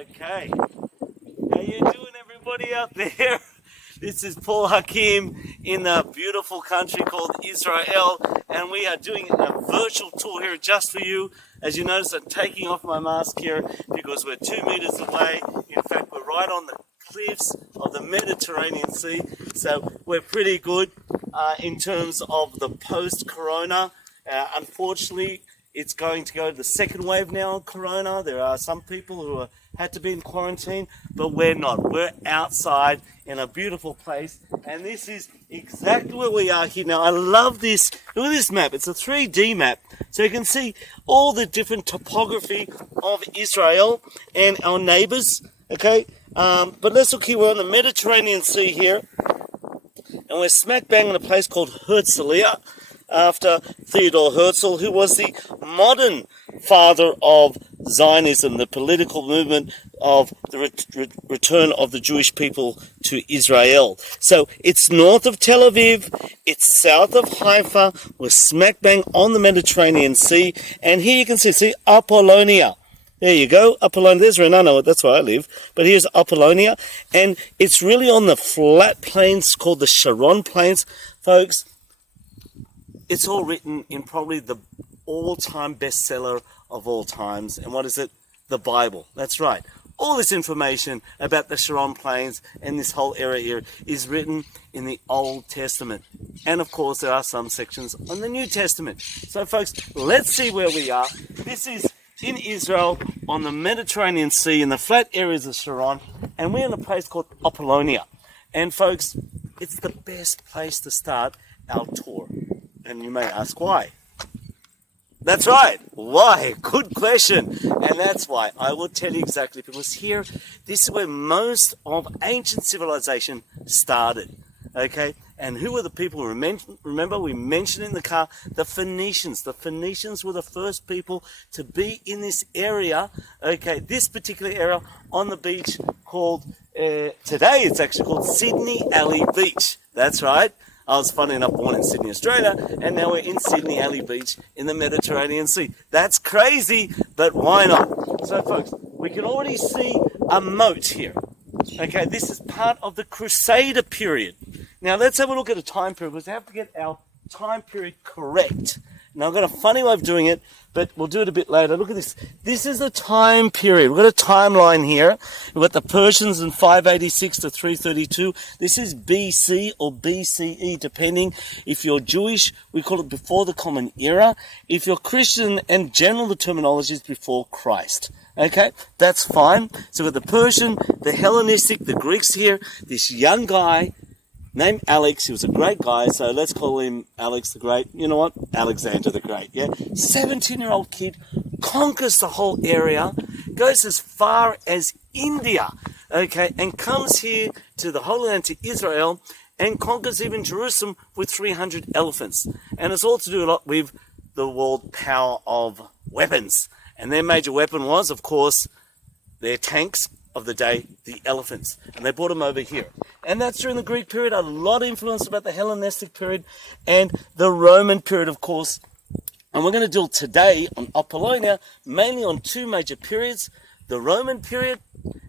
Okay, how you doing, everybody out there? This is Paul Hakim in a beautiful country called Israel, and we are doing a virtual tour here just for you. As you notice, I'm taking off my mask here because we're 2 meters away. In fact, we're right on the cliffs of the Mediterranean Sea, so we're pretty good in terms of the post-corona. Unfortunately, it's going to go to the second wave now on corona. There are some people who had to be in quarantine, but we're not. We're outside in a beautiful place, and this is exactly where we are here now. I love this. Look at this map. It's a 3D map, so you can see all the different topography of Israel and our neighbors. Okay, but let's look here. We're on the Mediterranean Sea here, and we're smack bang in a place called Herzliya, after Theodor Herzl, who was the modern father of Zionism, the political movement of the return of the Jewish people to Israel. So it's north of Tel Aviv, it's south of Haifa, we're smack bang on the Mediterranean Sea, and here you can see Apollonia. There you go, Apollonia. There's Renano, that's where I live. But here's Apollonia, and it's really on the flat plains called the Sharon Plains, folks. It's all written in probably the all-time bestseller of all times. And what is it? The Bible. That's right. All this information about the Sharon Plains and this whole area here is written in the Old Testament. And of course, there are some sections on the New Testament. So folks, let's see where we are. This is in Israel on the Mediterranean Sea in the flat areas of Sharon. And we're in a place called Apollonia. And folks, it's the best place to start our tour. And you may ask why. That's right. Why? Good question. And that's why. I will tell you exactly. Because here, this is where most of ancient civilization started. Okay? And who were the people who remember we mentioned in the car? The Phoenicians. The Phoenicians were the first people to be in this area. Okay? This particular area on the beach called, today it's actually called Sydney Alley Beach. That's right. I was, funny enough, born in Sydney, Australia, and now we're in Sydney Alley Beach in the Mediterranean Sea. That's crazy, but why not? So, folks, we can already see a moat here. Okay, this is part of the Crusader period. Now, let's have a look at the time period, because we have to get our time period correct. Now, I've got a funny way of doing it, but we'll do it a bit later. Look at this. This is the time period. We've got a timeline here. We've got the Persians in 586 to 332. This is BC or BCE, depending. If you're Jewish, we call it before the Common Era. If you're Christian, and general, the terminology is before Christ. Okay, that's fine. So we've got the Persian, the Hellenistic, the Greeks here. This young guy named Alex, he was a great guy, so let's call him Alex the Great. You know what? Alexander the Great, yeah? 17-year-old kid, conquers the whole area, goes as far as India, okay, and comes here to the Holy Land, to Israel, and conquers even Jerusalem with 300 elephants. And it's all to do a lot with the world power of weapons. And their major weapon was, of course, their tanks of the day, the elephants, and they brought them over here. And that's during the Greek period. A lot of influence about the Hellenistic period and the Roman period, of course. And we're going to deal today on Apollonia mainly on two major periods: the Roman period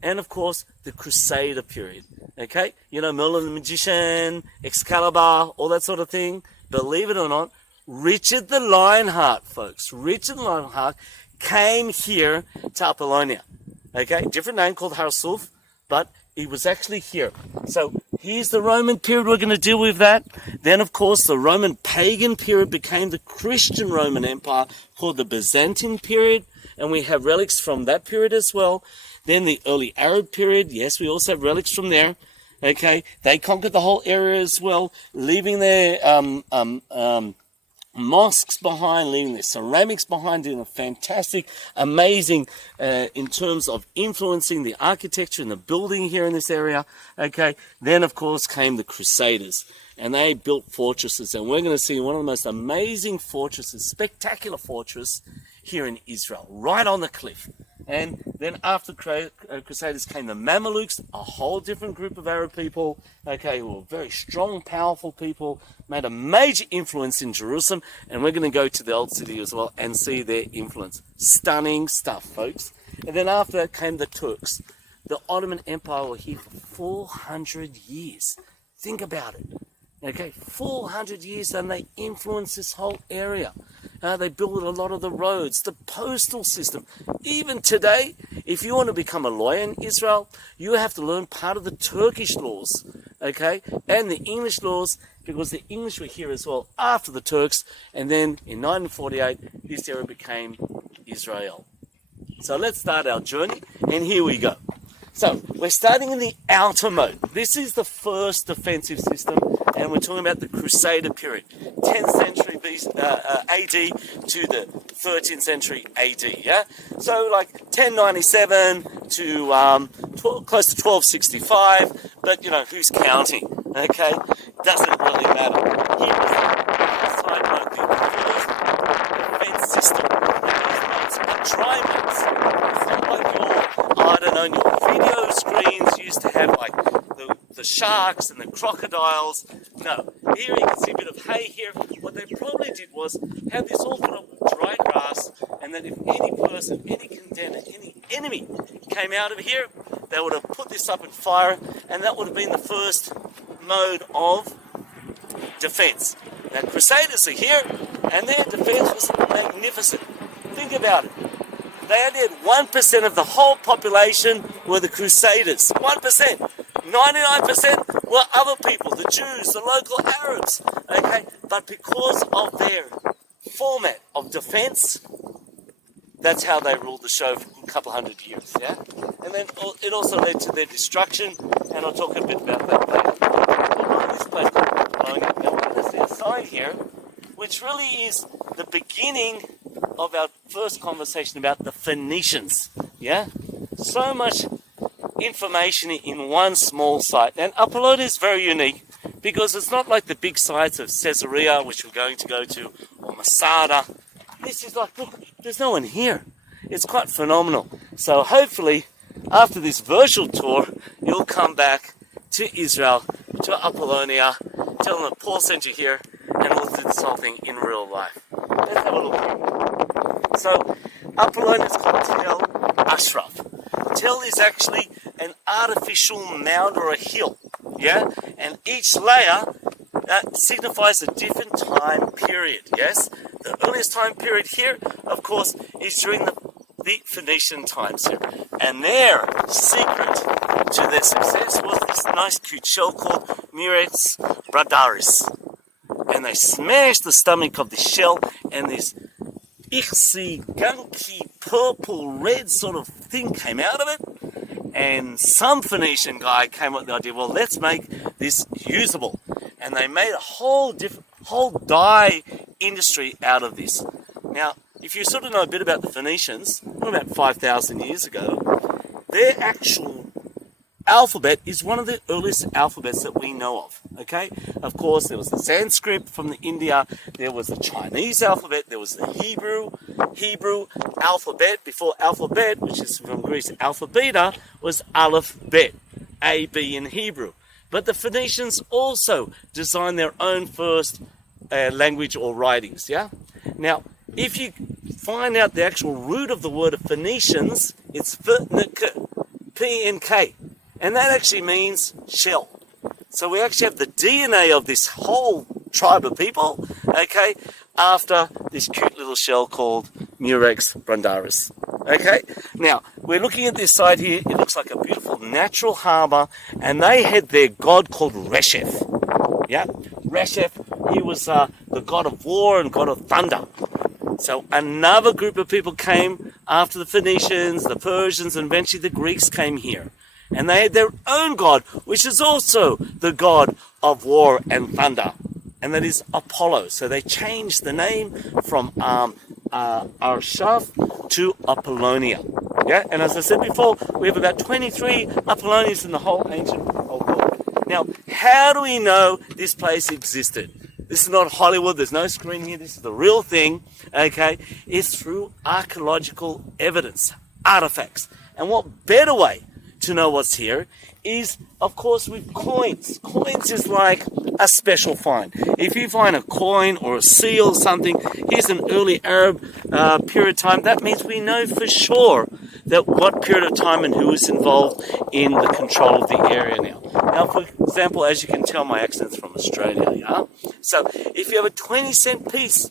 and, of course, the Crusader period. Okay, you know, Merlin the Magician, Excalibur, all that sort of thing. Believe it or not, Richard the Lionheart, folks, Richard the Lionheart came here to Apollonia. Okay, different name called Harsuf, but he was actually here. So here's the Roman period. We're going to deal with that. Then, of course, the Roman pagan period became the Christian Roman Empire called the Byzantine period. And we have relics from that period as well. Then the early Arab period. Yes, we also have relics from there. Okay, they conquered the whole area as well, leaving their mosques behind, leaving their ceramics behind, doing a fantastic, amazing in terms of influencing the architecture and the building here in this area. Okay, then of course came the Crusaders, and they built fortresses, and we're going to see one of the most amazing fortresses, spectacular fortress here in Israel, right on the cliff. And then after Crusaders came the Mamelukes, a whole different group of Arab people, okay, who were very strong, powerful people, made a major influence in Jerusalem, and we're going to go to the Old City as well and see their influence. Stunning stuff, folks. And then after that came the Turks. The Ottoman Empire were here for 400 years. Think about it. Okay, 400 years, and they influenced this whole area. They built a lot of the roads, the postal system. Even today, if you want to become a lawyer in Israel, you have to learn part of the Turkish laws, okay, and the English laws, because the English were here as well after the Turks, and then in 1948, this area became Israel. So let's start our journey, and here we go. So we're starting in the outer moat. This is the first defensive system, and we're talking about the Crusader period, 10th century AD to the 13th century AD. Yeah, so like 1097 to close to 1265. But you know, who's counting? Okay, doesn't really matter. Here is the side moat, the first defense system. These moats are dry moats. It's not like I don't know, your video screens used to have like the sharks and the crocodiles. No, here you can see a bit of hay here. What they probably did was have this all put up with dry grass, and then if any person, any contender, any enemy came out of here, they would have put this up in fire, and that would have been the first mode of defense. Now Crusaders are here, and their defense was magnificent. Think about it. They only had 1% of the whole population were the Crusaders. 1%. 99% were other people, the Jews, the local Arabs. Okay, but because of their format of defense, that's how they ruled the show for a couple hundred years. Yeah, and then it also led to their destruction, and I'll talk a bit about that later. But this place called Apollonia. Now we're going to see a sign here, which really is the beginning of our first conversation about the Phoenicians. Yeah, so much information in one small site. And Apollonia is very unique because it's not like the big sites of Caesarea, which we're going to go to, or Masada. This is like, look, there's no one here. It's quite phenomenal. So hopefully, after this virtual tour, you'll come back to Israel, to Apollonia, tell them that Paul sent you here, and we'll do this whole thing in real life. Let's have a look. So, Apollonia is called Tel Ashraf. Tel is actually an artificial mound or a hill, yeah? And each layer signifies a different time period, yes? The earliest time period here, of course, is during the Phoenician times here. And their secret to their success was this nice cute shell called Murex bradaris. And they smashed the stomach of the shell, and this ichsy, gunky, purple, red sort of thing came out of it. And some Phoenician guy came up with the idea, well, let's make this usable. And they made a whole dye industry out of this. Now, if you sort of know a bit about the Phoenicians, about 5,000 years ago, their actual alphabet is one of the earliest alphabets that we know of. Okay, of course there was the Sanskrit from the India, there was the Chinese alphabet, there was the Hebrew alphabet. Before alphabet, which is from Greece, alpha beta, was aleph bet, A, B in Hebrew. But the Phoenicians also designed their own first language or writings. Yeah. Now, if you find out the actual root of the word of Phoenicians, it's P-N-K, and that actually means shell. So we actually have the DNA of this whole tribe of people, okay, after this cute little shell called Murex bradaris. Okay, now we're looking at this side here. It looks like a beautiful natural harbor, and they had their god called Reshef. Yeah, Reshef, he was the god of war and god of thunder. So another group of people came after the Phoenicians, the Persians, and eventually the Greeks came here. And they had their own god, which is also the god of war and thunder. And that is Apollo. So they changed the name from Arshaf to Apollonia. Yeah, and as I said before, we have about 23 Apollonias in the whole ancient world. Now, how do we know this place existed? This is not Hollywood, there's no screen here, this is the real thing, okay? It's through archaeological evidence, artifacts. And what better way to know what's here is, of course, with coins. Coins is like a special find. If you find a coin or a seal or something, here's an early Arab period time, that means we know for sure that what period of time and who is involved in the control of the area now. Now, for example, as you can tell, my accent's from Australia, yeah? So if you have a 20-cent piece,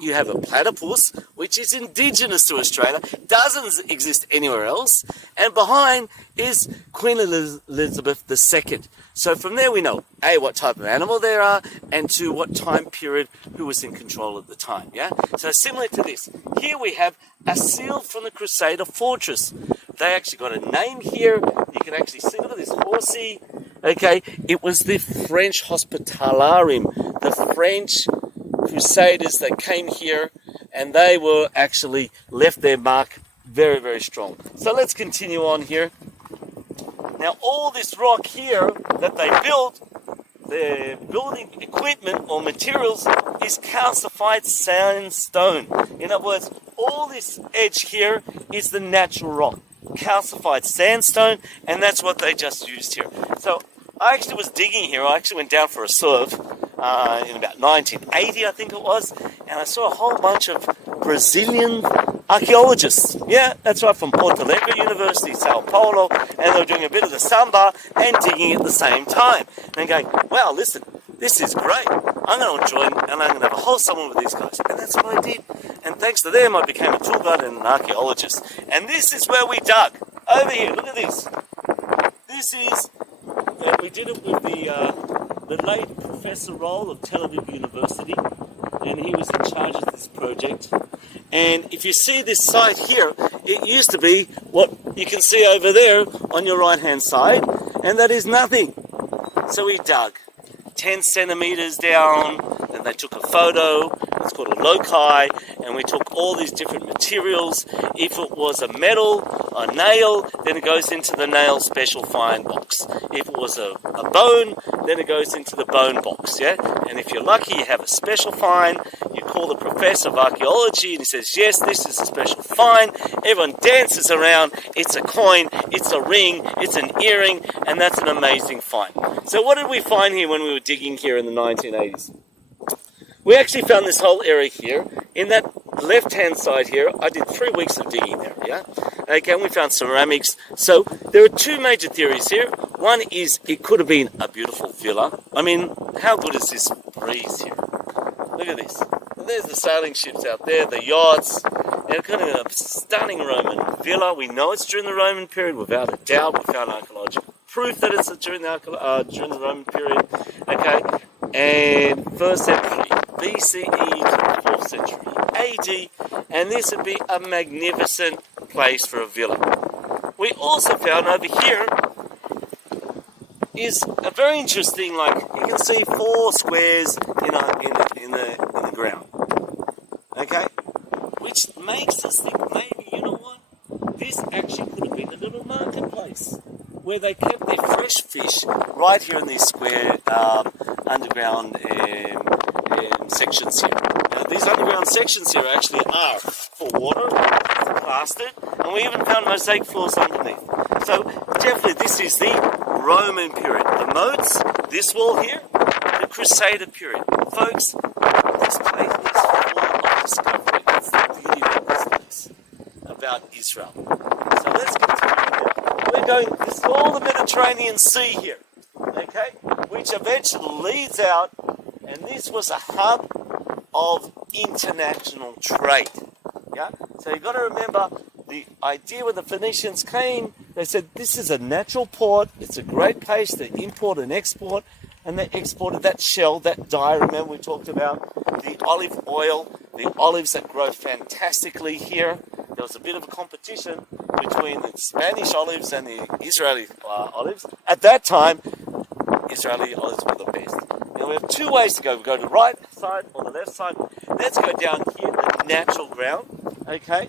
you have a platypus, which is indigenous to Australia, doesn't exist anywhere else, and behind is Queen Elizabeth II. So from there we know, A, what type of animal they are, and 2, what time period, who was in control at the time, yeah? So similar to this, here we have a seal from the Crusader fortress. They actually got a name here. You can actually see, look at this horsey, okay? It was the French Hospitalarium, the French Crusaders that came here, and they were actually left their mark very, very strong. So let's continue on here. Now all this rock here that they built, their building equipment or materials, is calcified sandstone. In other words, all this edge here is the natural rock, calcified sandstone, and that's what they just used here. So I actually was digging here. I actually went down for a surf in about 1980, I think it was, and I saw a whole bunch of Brazilian archaeologists. Yeah, that's right, from Porto Alegre University, Sao Paulo, and they were doing a bit of the samba and digging at the same time. And going, wow, listen, this is great. I'm going to join, and I'm going to have a whole summer with these guys. And that's what I did. And thanks to them, I became a tour guide and an archaeologist. And this is where we dug. Over here, look at this. This is, we did it with the late Professor Roll of Tel Aviv University, and he was in charge of this project. And if you see this site here, it used to be what you can see over there on your right-hand side, and that is nothing. So we dug 10 centimeters down, and they took a photo. It's called a loci, and we took all these different materials. If it was a metal, a nail, then it goes into the nail special find box. If it was a bone, then it goes into the bone box, yeah? And if you're lucky, you have a special find. You call the professor of archaeology, and he says, yes, this is a special find. Everyone dances around. It's a coin, it's a ring, it's an earring, and that's an amazing find. So what did we find here when we were digging here in the 1980s? We actually found this whole area here. In that left-hand side here, I did 3 weeks of digging there, yeah? Okay, and we found ceramics. So there are two major theories here. One is it could have been a beautiful villa. I mean, how good is this breeze here? Look at this. There's the sailing ships out there, the yachts, and kind of a stunning Roman villa. We know it's during the Roman period, without a doubt. We found archaeological proof that it's during the Roman period, okay? And 1st century BCE to the 4th century AD, and this would be a magnificent place for a villa. We also found over here is a very interesting, like you can see 4 squares in the ground, okay, which makes us think maybe, you know what, this actually could have been a little marketplace where they kept their fresh fish right here in these square underground sections here. Now, these underground sections here actually are for water, for plastered, and we even found mosaic floors underneath. So definitely this is the Roman period. The moats, this wall here, the Crusader period. Folks, this place is full of discovery. That's the beauty of this place about Israel. So let's continue. We're going, this is all the Mediterranean Sea here, okay, which eventually leads out, and this was a hub of international trade, yeah? So you've got to remember the idea when the Phoenicians came, they said this is a natural port, it's a great place to import and export, and they exported that shell, that dye. Remember we talked about the olive oil, the olives that grow fantastically here. There was a bit of a competition between the Spanish olives and the Israeli olives. At that time, Israeli olives were the best. Now we have 2 ways to go. We go to the right side or the left side. Let's go down here, the natural ground, okay?